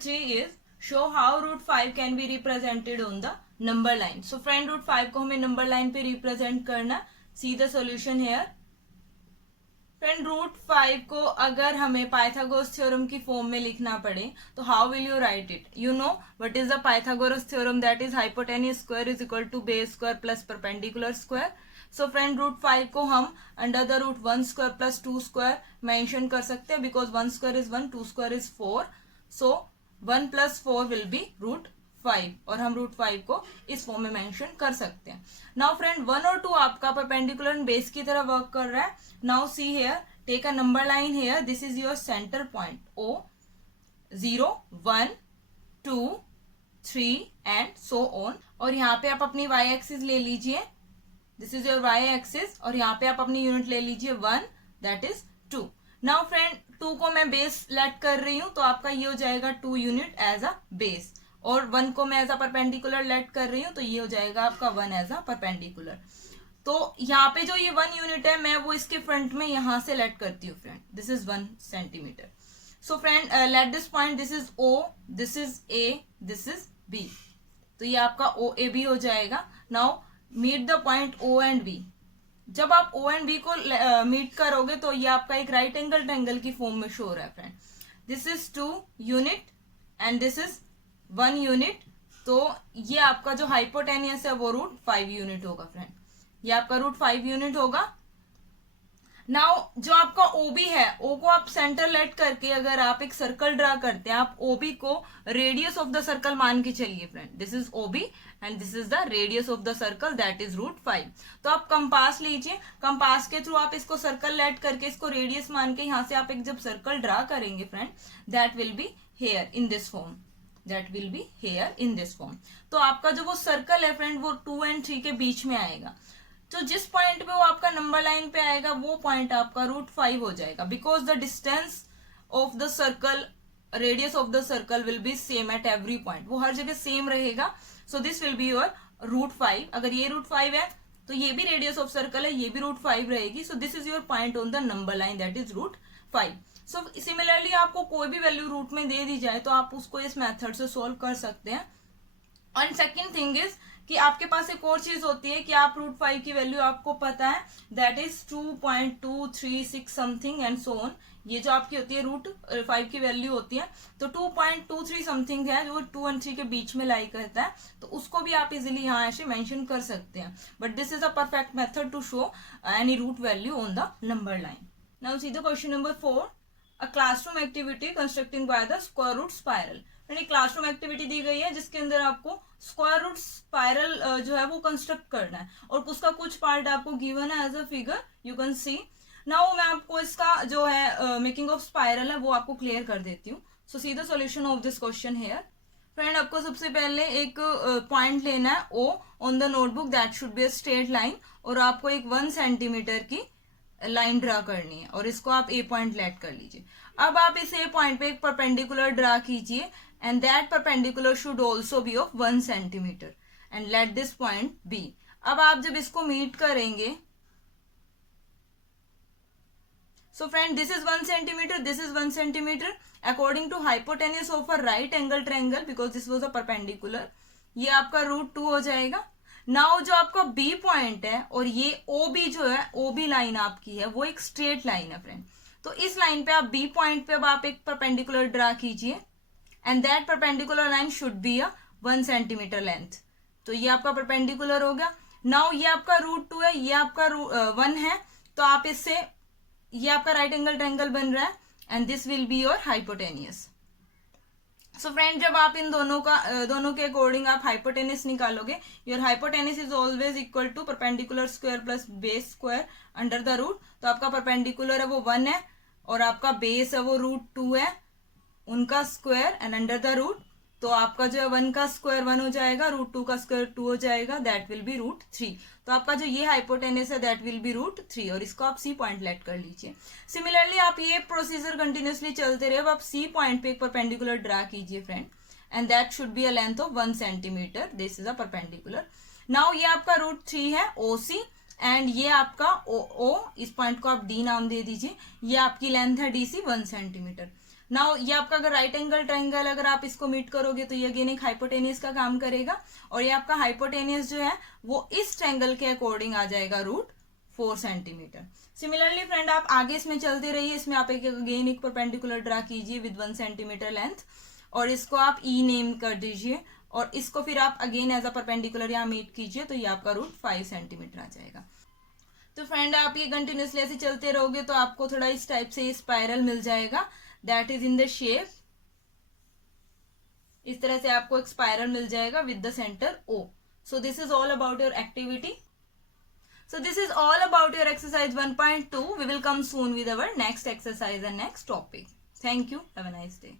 3 is show how root 5 can be represented on the number line. So friend root 5 को हमें number line पे represent करना. See the solution here. Friend root 5 को अगर हमें Pythagoras theorem की form में लिखना पड़े तो how will you write it? You know what is the Pythagoras theorem, that is hypotenuse square is equal to base square plus perpendicular square. So friend root 5 को हम under the root 1 square plus 2 square mention कर सकते हैं, because 1 square is 1, 2 square is 4. So 1 plus 4 will be root 5 और हम root 5 को इस form में मेंशन कर सकते हैं. नाउ फ्रेंड 1 और 2 आपका परपेंडिकुलर बेस की तरह वर्क कर रहा है. Now see here, take a number line here, this is your centre point O, 0, 1, 2, 3 and so on. और यहाँ पे आप अपनी y एक्सिस ले लीजिए, this is your y axis, और यहाँ पे आप अपनी यूनिट ले लीजिए 1, दैट इज 2. नाउ फ्रेंड 2 को मैं बेस लेट कर रही हूं तो आपका ये हो जाएगा 2 यूनिट एज अ बेस, और 1 को मैं एज अ परपेंडिकुलर लेट कर रही हूँ तो ये हो जाएगा आपका 1 एज अ परपेंडिकुलर. तो यहाँ पे जो ये 1 यूनिट है मैं वो इसके फ्रंट में यहां से लेट करती हूँ friend, this is 1 centimetre. So friend let this point, this is O, this is A, this is B. तो ये आपका OAB हो जाएगा. Now meet the point O and B. जब आप O एंड B को मीट करोगे तो ये आपका एक राइट एंगल ट्रायंगल की फॉर्म में शो हो रहा है friend. This is 2 unit and this is 1 unit. तो ये आपका जो हाइपोटेनियस है वो रूट 5 यूनिट होगा फ्रेंड, ये आपका रूट 5 यूनिट होगा. नाउ जो आपका OB है, O को आप सेंटर लेट करके अगर आप एक सर्कल ड्रा करते हैं, आप OB को रेडियस ऑफ द सर्कल मान के चलिए friend, this is OB and this is the radius of the circle, that is root 5. तो आप कंपास लीजिए, कंपास के थ्रू आप इसको सर्कल लेट करके इसको रेडियस मान के यहाँ से आप एक जब सर्कल ड्रा करेंगे friend, that will be here in this form, that will be here in this form. तो आपका जो वो सर्कल है फ्रेंड वो 2 एंड 3 के बीच में आएगा. तो जिस पॉइंट पे वो आपका नंबर लाइन पे आएगा वो पॉइंट आपका रूट 5 हो जाएगा, because the distance of the circle, radius of the circle will be same at every point, वो हर जगह सेम रहेगा. So this will be your root 5. अगर ये रूट 5 है तो ये भी रेडियस ऑफ सर्कल है, ये भी रूट 5 रहेगी. So this is your point on the number line, that is root 5. So similarly आपको कोई भी वैल्यू रूट में दे दी जाए तो आप उसको इस मेथड से सोल्व कर सकते हैं. एंड सेकेंड थिंग इज कि आपके पास एक और चीज होती है कि आप रूट 5 की वैल्यू आपको पता है, that is 2.236 something and so on. ये जो आपकी होती है रूट 5 की वैल्यू होती है, तो 2.23 समथिंग है जो 2 और 3 के बीच में लाई करता है, तो उसको भी आप इजिली यहाँ ऐसे मेंशन कर सकते हैं. But this is a perfect method to show any root value on the number line. Now see the question number 4, a classroom activity constructing by the square root spiral. यानी classroom activity दी गई है जिसके अंदर आपको square root spiral जो है वो कंस्ट्रक्ट करना है, और उसका कुछ पार्ट आपको गिवन है as a figure, you can see. Now मैं आपको इसका जो है मेकिंग ऑफ स्पाइरल है वो आपको क्लियर कर देती हूँ. So see the solution of this question here. Friend आपको सबसे पहले एक पॉइंट लेना है O on the notebook, that should be a straight line, और आपको एक 1 सेंटीमीटर की लाइन ड्रा करनी है और इसको आप A पॉइंट लेट कर लीजिए. अब आप इस A पॉइंट पे एक परपेंडिकुलर ड्रा कीजिए and that perpendicular should also be of 1 centimeter and let this point B. अब आप जब इसको मीट करेंगे, so friend this is 1 centimeter, this is 1 centimeter according to hypotenuse of a right angle triangle because this was a perpendicular, ये आपका root 2 हो जाएगा. Now जो आपका B पॉइंट है और ये OB जो है, OB लाइन आपकी है वो एक स्ट्रेट लाइन है फ्रेंड. तो इस लाइन पे आप B पॉइंट पे अब आप एक परपेंडिकुलर ड्रा कीजिए and that perpendicular line should be a 1 centimeter length. तो ये आपका परपेंडिकुलर हो गया. नाउ ये आपका रूट 2 है, ये आपका 1 है, तो आप इससे ये आपका राइट एंगल ट्रायंगल बन रहा है and this will be your hypotenuse. So friend जब आप इन दोनों के अकॉर्डिंग आप हाइपोटेनियस निकालोगे, your hypotenuse is always equal to perpendicular square plus base square under the root. तो आपका परपेंडिकुलर है वो 1 है और आपका बेस है वो रूट 2 है, उनका square and under the root. तो आपका जो है 1 का स्क्वायर 1 हो जाएगा, रूट 2 का स्क्वायर 2 हो जाएगा, दैट विल बी रूट 3. तो आपका जो ये हाइपोटेनस है दैट विल बी रूट 3 और इसको आप C पॉइंट लेट कर लीजिए. सिमिलरली आप ये प्रोसीजर कंटिन्यूसली चलते रहे. अब आप C पॉइंट पे एक परपेंडिकुलर ड्रा कीजिए friend and that should be a length of 1 centimetre, this is a perpendicular. Now ये आपका रूट 3 है OC एंड ये आपका OO, इस पॉइंट को आप D नाम दे दीजिए. ये आपकी लेंथ है DC 1 सेंटीमीटर. नाउ ये आपका अगर राइट एंगल ट्रायंगल अगर आप इसको मीट करोगे तो ये अगेन एक हाइपोटेनियस का काम करेगा, और ये आपका हाइपोटेनियस जो है वो इस ट्रायंगल के अकॉर्डिंग आ जाएगा √4 सेंटीमीटर। सिमिलरली फ्रेंड आप आगे इसमें चलते रहिए, इसमें आप एक अगेन एक परपेंडिकुलर ड्रा कीजिए विद 1 सेंटीमीटर लेंथ, और इसको आप ई नेम कर दीजिए, और इसको फिर आप अगेन एज अ परपेंडिकुलर यहाँ मीट कीजिए, तो ये आपका √5 सेंटीमीटर आ जाएगा। तो फ्रेंड आप ये कंटिन्यूसली ऐसे चलते रहोगे तो आपको थोड़ा इस टाइप से स्पाइरल मिल जाएगा, that is in the shape, इस तरह से आपको एक स्पाइरल मिल जाएगा with the centre O। So this is all about your activity. So this is all about your exercise 1.2. We will come soon with our next exercise and next topic. Thank you. Have a nice day.